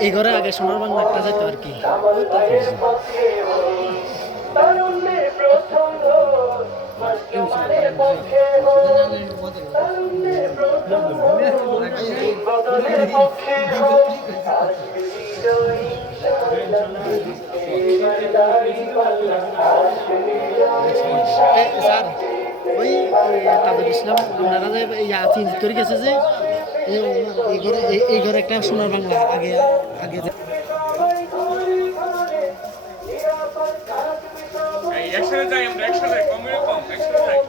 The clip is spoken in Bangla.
এই ঘরে আগে সোনার বাংলা একটা যেত আর কি। প্রথম স্যার ওই আপনারা যে ইয়া তিন তৈরি গেছে যে এই ঘরে এই- ঘরে একটা সোনার বাংলা আগে আগে একসাথে যাই আমরা, একসাথে কমে কম, একসাথে যাই।